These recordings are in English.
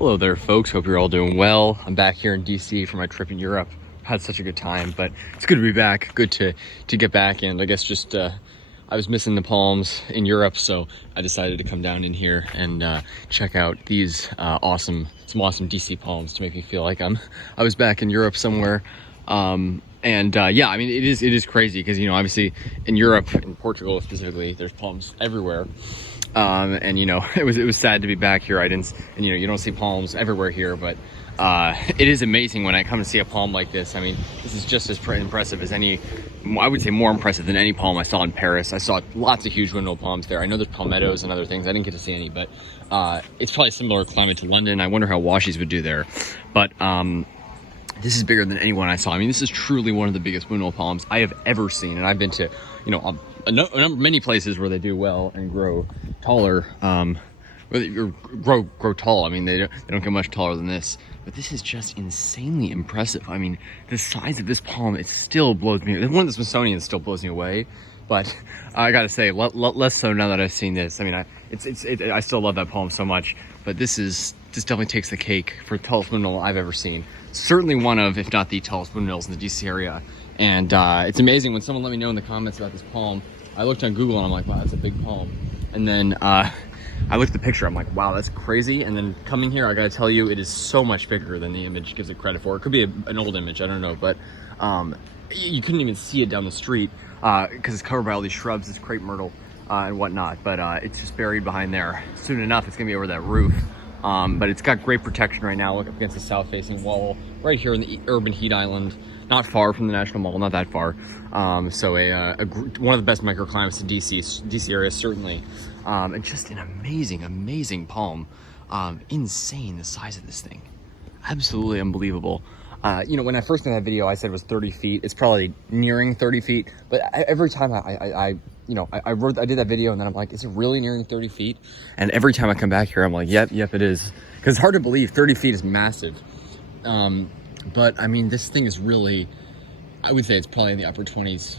Hello there, folks. Hope you're all doing well. I'm back here in DC for my trip in Europe. Had such a good time, but it's good to be back. Good to get back, and I guess just I was missing the palms in Europe, so I decided to come down in here and check out these some awesome DC palms to make me feel like I was back in Europe somewhere. Yeah, I mean it is crazy because, you know, obviously in Europe, in Portugal specifically, there's palms everywhere. And you know, it was sad to be back here. And you know, you don't see palms everywhere here, but it is amazing when I come to see a palm like this. I mean, this is just as impressive as any, I would say more impressive than any palm I saw in Paris. I saw lots of huge windmill palms there. I know there's palmettos and other things. I didn't get to see any, but it's probably a similar climate to London. I wonder how washies would do there. But this is bigger than any one I saw. I mean, this is truly one of the biggest windmill palms I have ever seen. And I've been to, you know, many places where they do well and grow taller, grow tall. I mean, they don't get much taller than this, but this is just insanely impressive. I mean, the size of this palm, it still blows me. One of the Smithsonian still blows me away, but I gotta say, less so now that I've seen this. I mean, I still love that palm so much, but this definitely takes the cake for the tallest windmill I've ever seen. Certainly one of, if not the tallest windmills in the DC area. And it's amazing when someone let me know in the comments about this palm. I looked on Google and I'm like, wow, that's a big palm. And then I looked at the picture, I'm like, wow, that's crazy. And then coming here, I gotta tell you, it is so much bigger than the image gives it credit for. It could be an old image, I don't know, but you couldn't even see it down the street because it's covered by all these shrubs, this crepe myrtle and whatnot, but it's just buried behind there. Soon enough, it's gonna be over that roof. But it's got great protection right now. Look up against the south-facing wall, right here in the urban heat island, not far from the National Mall, not that far. So one of the best microclimates in DC area, certainly. And just an amazing palm. Insane, the size of this thing. Absolutely unbelievable. You know, when I first made that video, I said it was 30 feet. It's probably nearing 30 feet. But every time I did that video and then I'm like, is it really nearing 30 feet? And every time I come back here, I'm like, yep, it is. Because it's hard to believe 30 feet is massive. But I mean, this thing is really, I would say it's probably in the upper 20s,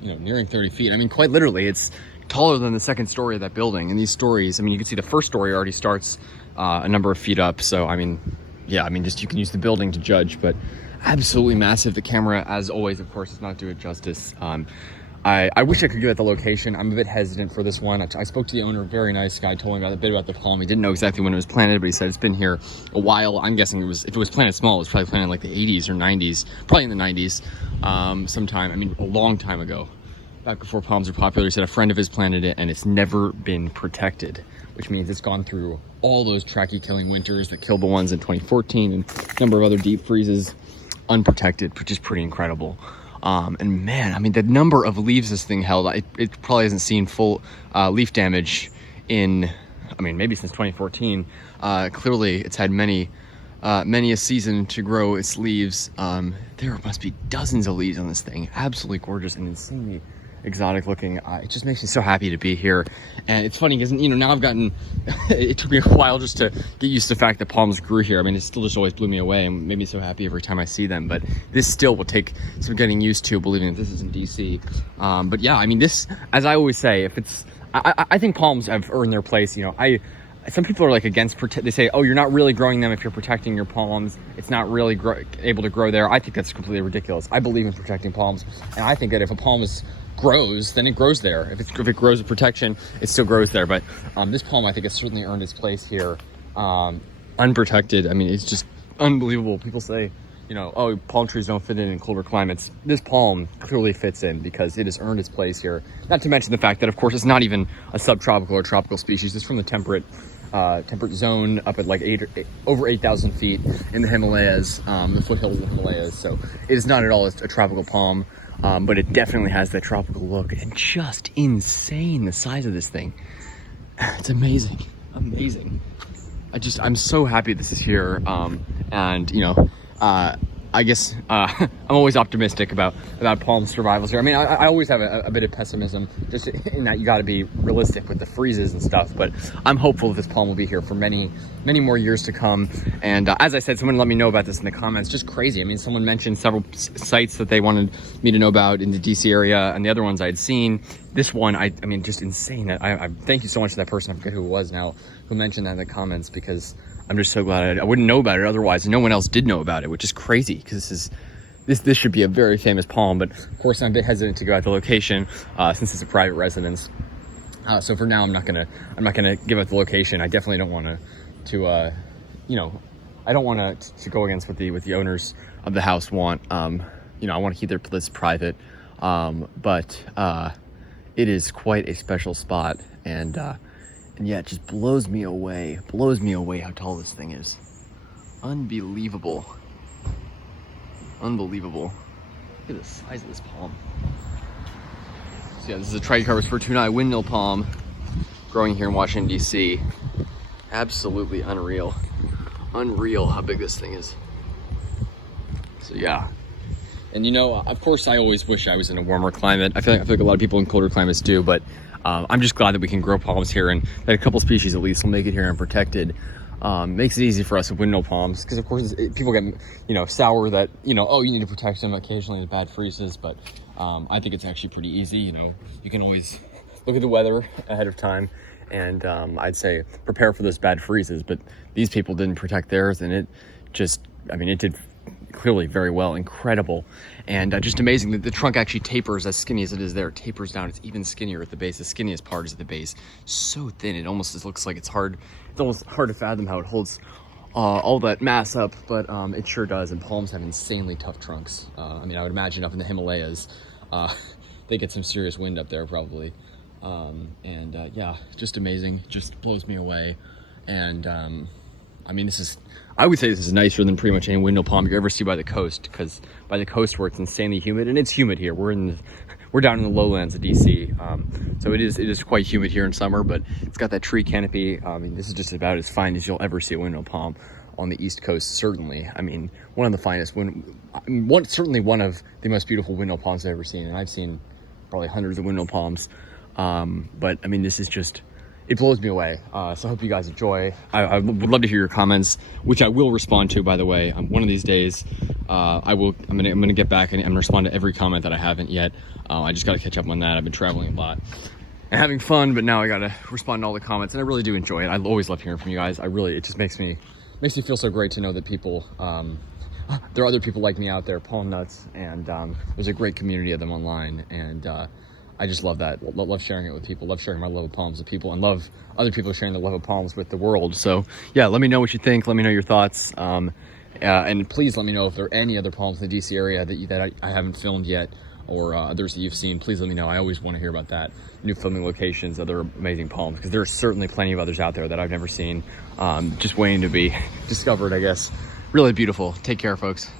you know, nearing 30 feet. I mean, quite literally, it's taller than the second story of that building. And these stories, I mean, you can see the first story already starts a number of feet up. So, I mean, yeah, I mean, just you can use the building to judge, but absolutely massive. The camera, as always, of course, does not do it justice. I wish I could give it the location. I'm a bit hesitant for this one. I spoke to the owner, very nice guy, told me a bit about the palm. He didn't know exactly when it was planted, but he said it's been here a while. I'm guessing if it was planted small, it was probably planted in like the 80s or 90s, probably in the 90s sometime. I mean, a long time ago, back before palms were popular. He said a friend of his planted it and it's never been protected, which means it's gone through all those trachy killing winters that killed the ones in 2014 and a number of other deep freezes unprotected, which is pretty incredible. And man, I mean, the number of leaves this thing held, it probably hasn't seen full leaf damage in, I mean, maybe since 2014. Clearly, it's had many a season to grow its leaves. There must be dozens of leaves on this thing. Absolutely gorgeous and insanely exotic looking. It just makes me so happy to be here. And it's funny because, you know, now I've gotten it took me a while just to get used to the fact that palms grew here. I mean, it still just always blew me away and made me so happy every time I see them, but this still will take some getting used to, believing that this is in DC. But yeah, I mean, this, as I always say, if it's I think palms have earned their place. You know, some people are like against they say, oh, you're not really growing them if you're protecting your palms. It's not really able to grow there. I think that's completely ridiculous. I believe in protecting palms, and I think that if a palm grows, then it grows there. If it grows with protection, it still grows there. But this palm, I think, has certainly earned its place here, unprotected. I mean, it's just unbelievable. People say, you know, oh, palm trees don't fit in colder climates. This palm clearly fits in because it has earned its place here. Not to mention the fact that, of course, it's not even a subtropical or tropical species. It's from the temperate zone up at like over 8,000 feet in the Himalayas, the foothills of the Himalayas. So it is not at all a tropical palm. But it definitely has that tropical look and just insane, the size of this thing. It's amazing. I'm so happy this is here. And you know, I guess I'm always optimistic about palm survivals here. I mean, I always have a bit of pessimism, just in that you got to be realistic with the freezes and stuff. But I'm hopeful that this palm will be here for many more years to come. And as I said, someone let me know about this in the comments. Just crazy. I mean, someone mentioned several sites that they wanted me to know about in the DC area, and the other ones I'd seen. This one, I mean, just insane. I thank you so much to that person. I forget who it was now, who mentioned that in the comments, because I'm just so glad I wouldn't know about it otherwise, and no one else did know about it, which is crazy because this should be a very famous palm. But of course, I'm a bit hesitant to go out the location since it's a private residence. So for now, I'm not gonna give out the location. I definitely don't want to you know, I don't want to go against what the owners of the house want. You know, I want to keep their place private. But it is quite a special spot, and yeah, it just blows me away how tall this thing is. Unbelievable. Look at the size of this palm. So yeah, this is a Trachycarpus fortunei windmill palm growing here in Washington, D.C. Absolutely unreal how big this thing is. So yeah. And you know, of course, I always wish I was in a warmer climate. I feel like a lot of people in colder climates do, but I'm just glad that we can grow palms here, and that a couple species at least will make it here and protected. Makes it easy for us with windmill palms, because of course people get, you know, sour that, you know, oh, you need to protect them occasionally in bad freezes, but I think it's actually pretty easy. You know, you can always look at the weather ahead of time, and I'd say prepare for those bad freezes. But these people didn't protect theirs, and it just, I mean, it did clearly very well. Incredible. And just amazing that the trunk actually tapers, as skinny as it is there, tapers down. It's even skinnier at the base. The skinniest part is at the base. So thin, it almost just looks like it's almost hard to fathom how it holds all that mass up, but it sure does. And palms have insanely tough trunks. I mean, I would imagine up in the Himalayas, they get some serious wind up there probably. Yeah, just amazing, just blows me away. And I mean, I would say this is nicer than pretty much any windmill palm you ever see by the coast, because by the coast where it's insanely humid, and it's humid here. We're down in the lowlands of DC, so it is quite humid here in summer, but it's got that tree canopy. I mean, this is just about as fine as you'll ever see a windmill palm on the East Coast, certainly. I mean, one of the finest, certainly one of the most beautiful windmill palms I've ever seen, and I've seen probably hundreds of windmill palms, but I mean, this is just, it blows me away. So I hope you guys enjoy. I would love to hear your comments, which I will respond to, by the way. One of these days, I'm gonna get back and respond to every comment that I haven't yet. I just gotta catch up on that. I've been traveling a lot and having fun, but now I gotta respond to all the comments, and I really do enjoy it. I always love hearing from you guys. It just makes me feel so great to know that people, there are other people like me out there, palm nuts, and there's a great community of them online, and I just love that. Love sharing it with people. Love sharing my love of palms with people, and love other people sharing the love of palms with the world. So yeah, let me know what you think. Let me know your thoughts. And please let me know if there are any other palms in the DC area that I haven't filmed yet, or others that you've seen. Please let me know. I always want to hear about that. New filming locations, other amazing palms, because there are certainly plenty of others out there that I've never seen, just waiting to be discovered, I guess. Really beautiful. Take care, folks.